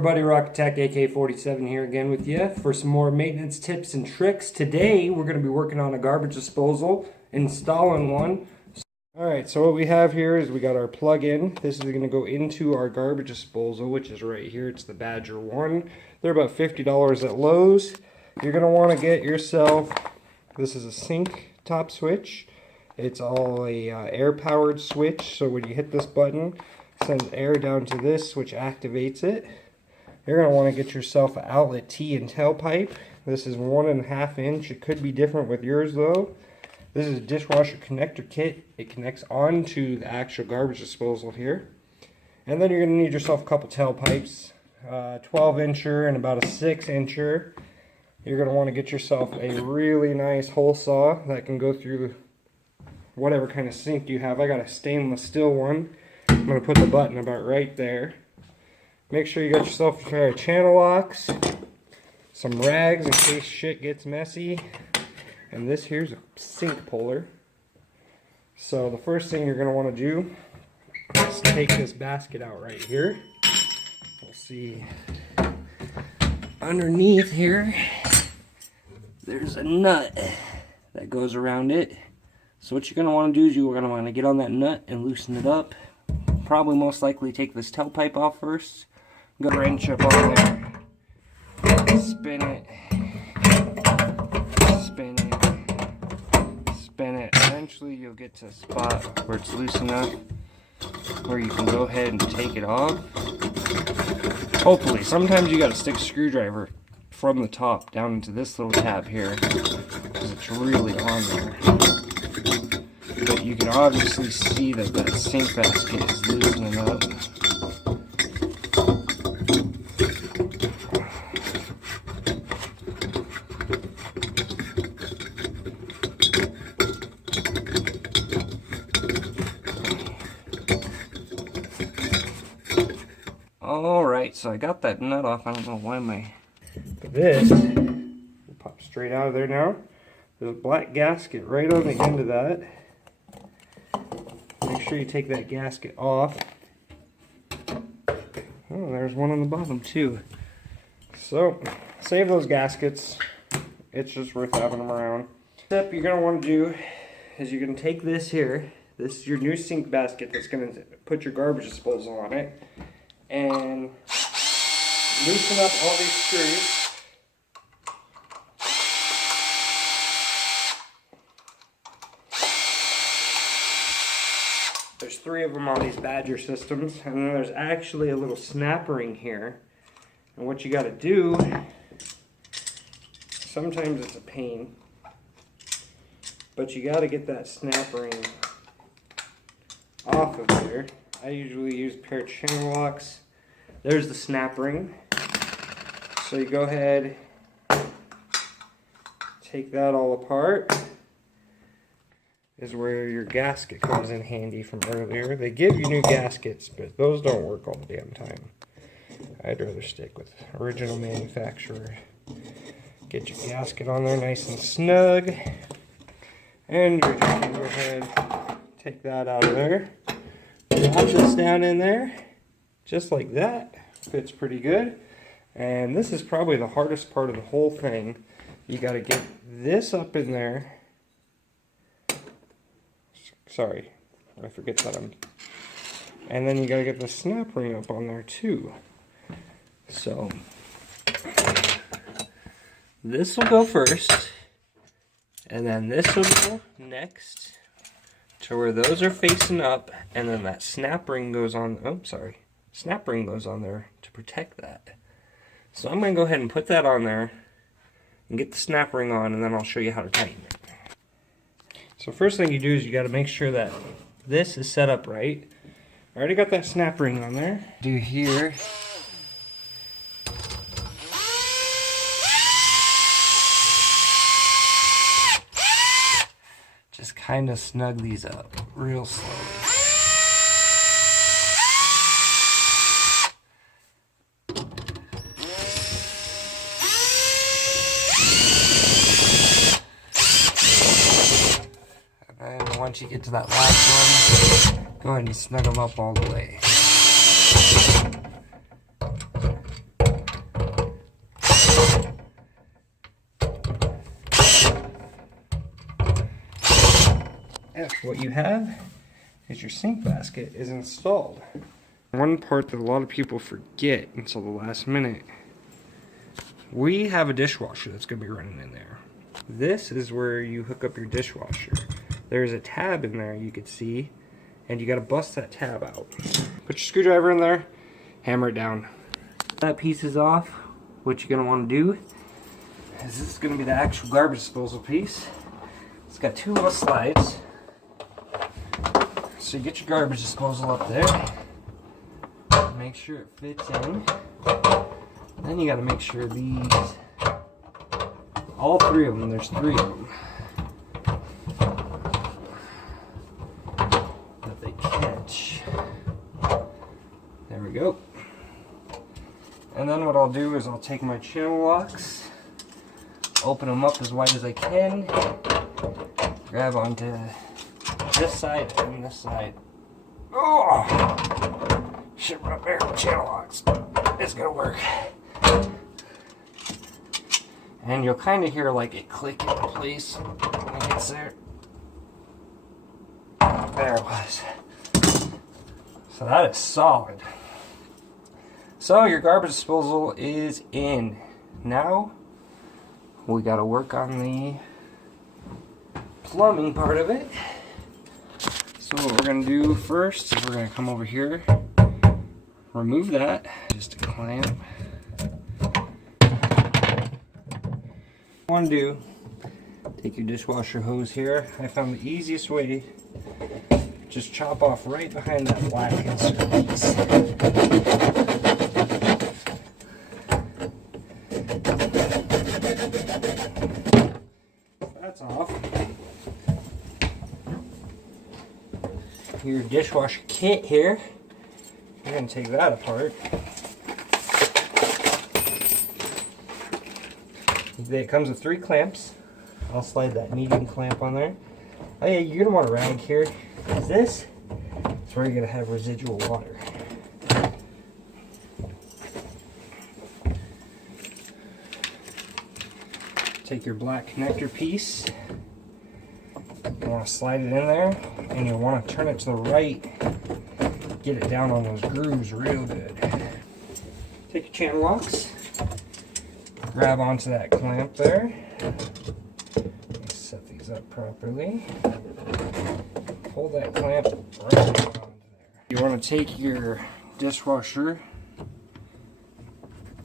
everybody, Rocket Tech AK-47 here again with you for some more maintenance tips and tricks. Today we're going to be working on a garbage disposal, installing one. Alright, so what we have here is we got our plug-in. This is going to go into our garbage disposal, which is right here. It's the Badger 1. They're about $50 at Lowe's. You're going to want to get yourself, this is a sink top switch. It's all a air-powered switch, so when you hit this button, sends air down to this, which activates it. You're going to want to get yourself an outlet T and tailpipe. This is 1.5 inch. It could be different with yours though. This is a dishwasher connector kit. It connects onto the actual garbage disposal here. And then you're going to need yourself a couple tailpipes, 12 incher and about a 6 incher. You're going to want to get yourself a really nice hole saw that can go through whatever kind of sink you have. I got a stainless steel one. I'm going to put the button about right there. Make sure you got yourself a pair of channel locks, some rags in case shit gets messy, and this here's a sink puller. So the first thing you're going to want to do is take this basket out right here. We'll see underneath here there's a nut that goes around it. So what you're going to want to do is you're going to want to get on that nut and loosen it up. Probably most likely take this tailpipe off first. Go wrench up on there. Spin it. Spin it. Spin it. Eventually you'll get to a spot where it's loose enough where you can go ahead and take it off. Hopefully. Sometimes you got to stick a screwdriver from the top down into this little tab here because it's really on there. But you can obviously see that that sink basket is loosening up. Alright, so I got that nut off. I don't know why this will pop straight out of there now. There's a black gasket right on the end of that. Make sure you take that gasket off. Oh, there's one on the bottom too. So, save those gaskets. It's just worth having them around. Step you're going to want to do is you're going to take this here. This is your new sink basket that's going to put your garbage disposal on it. And loosen up all these screws. There's 3 of them on these Badger systems, and then there's actually a little snap ring here. And what you got to do, sometimes it's a pain, but you got to get that snap ring off of there. I usually use a pair of channel locks. There's the snap ring. So you go ahead, take that all apart. Is where your gasket comes in handy from earlier. They give you new gaskets, but those don't work all the damn time. I'd rather stick with original manufacturer. Get your gasket on there nice and snug. And you're just going to go ahead, take that out of there. Drop this down in there, just like that. Fits pretty good. And this is probably the hardest part of the whole thing. You got to get this up in there. Sorry, I forget that and then you gotta get the snap ring up on there too. So this will go first, and then this will go next to where those are facing up, and then that snap ring goes on. Oh, sorry, snap ring goes on there to protect that. So I'm gonna go ahead and put that on there and get the snap ring on, and then I'll show you how to tighten it. So first thing you do is you got to make sure that this is set up right. I already got that snap ring on there. Do here. Just kind of snug these up real slowly. Once you get to that last one, go ahead and snug them up all the way. what you have is your sink basket is installed. One part that a lot of people forget until the last minute, we have a dishwasher that's going to be running in there. This is where you hook up your dishwasher. There's a tab in there you could see, and you got to bust that tab out. Put your screwdriver in there, hammer it down. That piece is off. What you're going to want to do is this is going to be the actual garbage disposal piece. It's got two little slides. So you get your garbage disposal up there. Make sure it fits in. Then you got to make sure these, all three of them, there's three of them, that they catch. There we go. And then what I'll do is I'll take my channel locks, open them up as wide as I can, grab onto this side and this side. Oh! Shit right there, channel locks. It's gonna work. And you'll kind of hear like it click into place when it gets there. There it was. So that is solid. So your garbage disposal is in. Now we gotta work on the plumbing part of it. So what we're gonna do first is we're gonna come over here, remove that, just a clamp. What you want to do, take your dishwasher hose here. I found the easiest way, just chop off right behind that black insert piece. That's off. Your dishwasher kit here, you're going to take that apart. It comes with 3 clamps. I'll slide that medium clamp on there. Oh yeah, you're going to want a rag here, because this is where you're going to have residual water. Take your black connector piece. You want to slide it in there, and you want to turn it to the right. Get it down on those grooves real good. Take your channel locks. Grab onto that clamp there. Set these up properly. Pull that clamp right onto there. You want to take your dishwasher,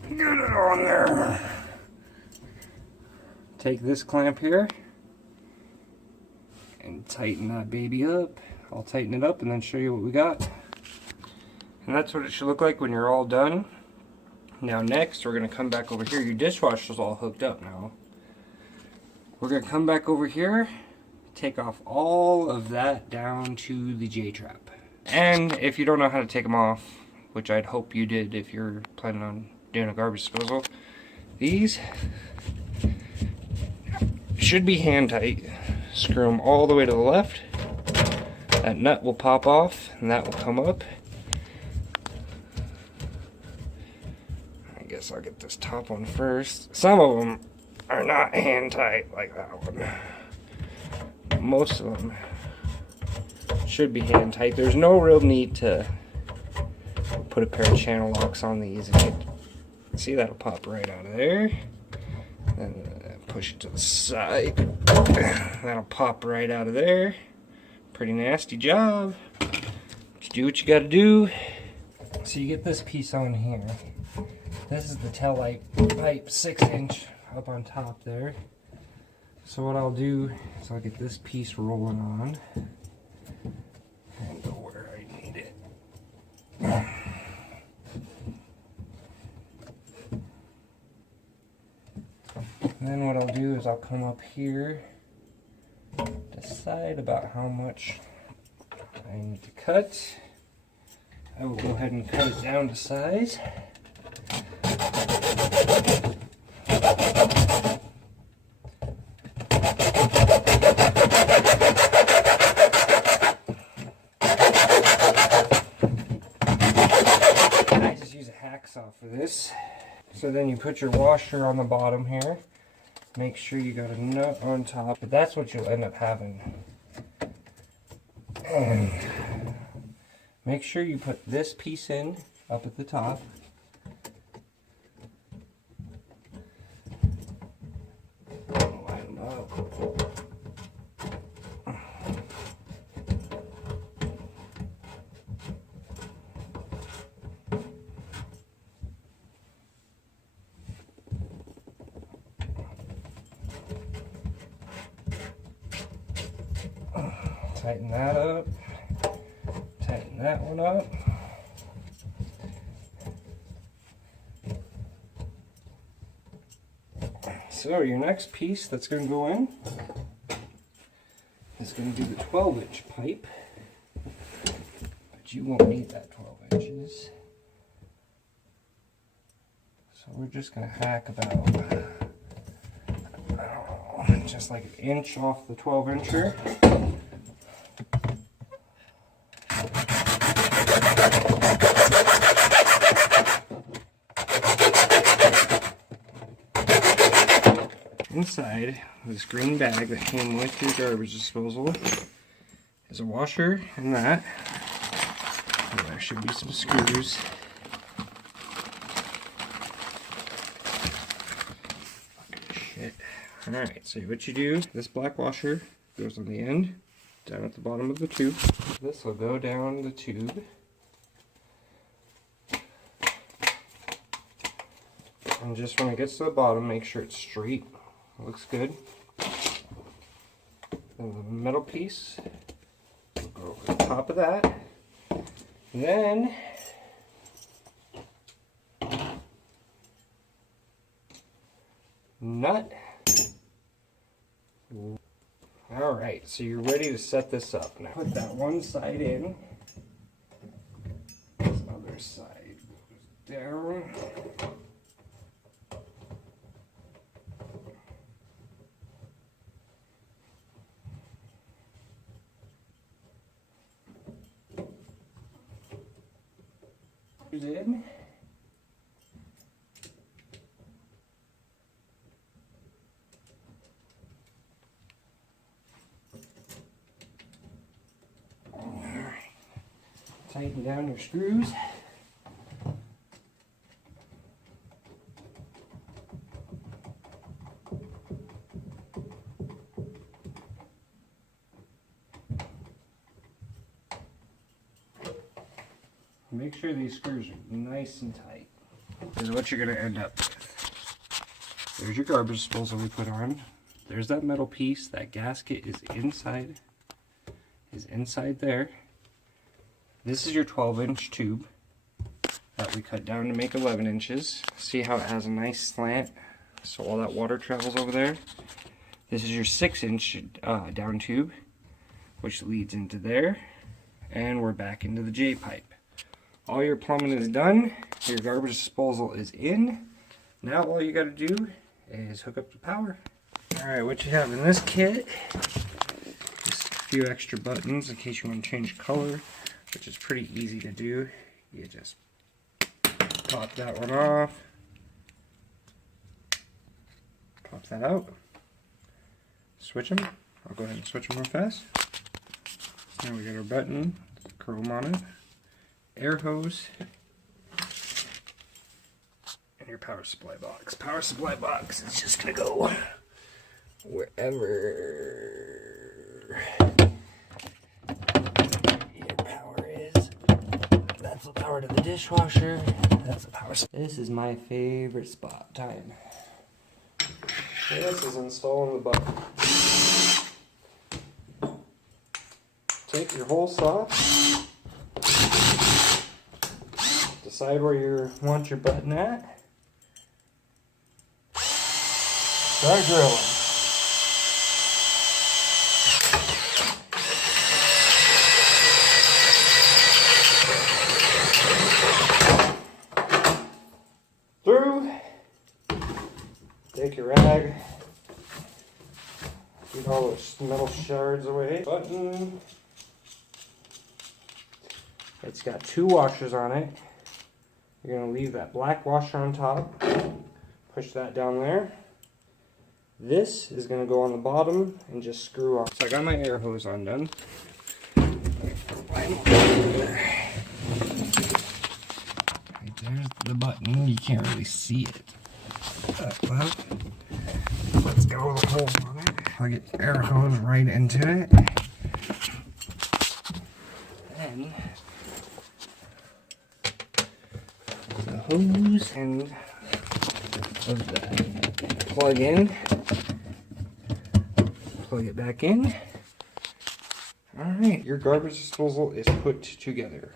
get it on there. Take this clamp here and tighten that baby up. I'll tighten it up and then show you what we got. And that's what it should look like when you're all done. Now next, we're going to come back over here. Your dishwasher's all hooked up now. We're going to come back over here, take off all of that down to the J-trap. And if you don't know how to take them off, which I'd hope you did if you're planning on doing a garbage disposal, these should be hand tight. Screw them all the way to the left. That nut will pop off and that will come up. I guess I'll get this top one first. Some of them are not hand tight like that one. Most of them should be hand tight. There's no real need to put a pair of channel locks on these. See, that'll pop right out of there. Then push it to the side. That'll pop right out of there. Pretty nasty job. Just do what you gotta do. So you get this piece on here. This is the tail light pipe, 6-inch up on top there. So what I'll do is I'll get this piece rolling on and go where I need it. And then what I'll do is I'll come up here, decide about how much I need to cut. I will go ahead and cut it down to size. I just use a hacksaw for this. So then you put your washer on the bottom here. Make sure you got a nut on top, but that's what you'll end up having. And make sure you put this piece in up at the top. Line them up. Tighten that up. Tighten that one up. So your next piece that's going to go in is going to be the 12-inch pipe. But you won't need that 12 inches. So we're just going to hack about, I don't know, just like an inch off the 12-incher. Inside this green bag that came with your garbage disposal is a washer and that. There should be some screws. Shit. Alright, so what you do, this black washer goes on the end, down at the bottom of the tube. This will go down the tube. And just when it gets to the bottom, make sure it's straight. Looks good. Then the metal piece will go over the top of that. Then nut. Alright, so you're ready to set this up. Now put that one side in. This other side goes down. In. Alright. Tighten down your screws. Make sure these screws are nice and tight. This is what you're going to end up with. There's your garbage disposal we put on. There's that metal piece. That gasket is inside there. This is your 12-inch tube that we cut down to make 11 inches. See how it has a nice slant so all that water travels over there? This is your 6-inch down tube, which leads into there. And we're back into the J-pipe. All your plumbing is done, your garbage disposal is in. Now all you gotta do is hook up the power. Alright, what you have in this kit, just a few extra buttons in case you want to change color, which is pretty easy to do. You just pop that one off, pop that out, switch them. I'll go ahead and switch them real fast. Now we got our button, chrome on it. Air hose, and your power supply box. Power supply box is just gonna go wherever your power is. That's the power to the dishwasher. That's the power. This is my favorite spot time. This is installing the button. Take your hole saw. Decide where you want your button at. Start drilling. Through. Take your rag. Get all those metal shards away. Button. It's got 2 washers on it. You're going to leave that black washer on top, push that down there. This is going to go on the bottom and just screw off. So I got my air hose undone. There's the button. You can't really see it. Well, let's go with a hole on it. I'll get air hose right into it. Then the hose end of the plug in. Plug it back in. Alright, your garbage disposal is put together.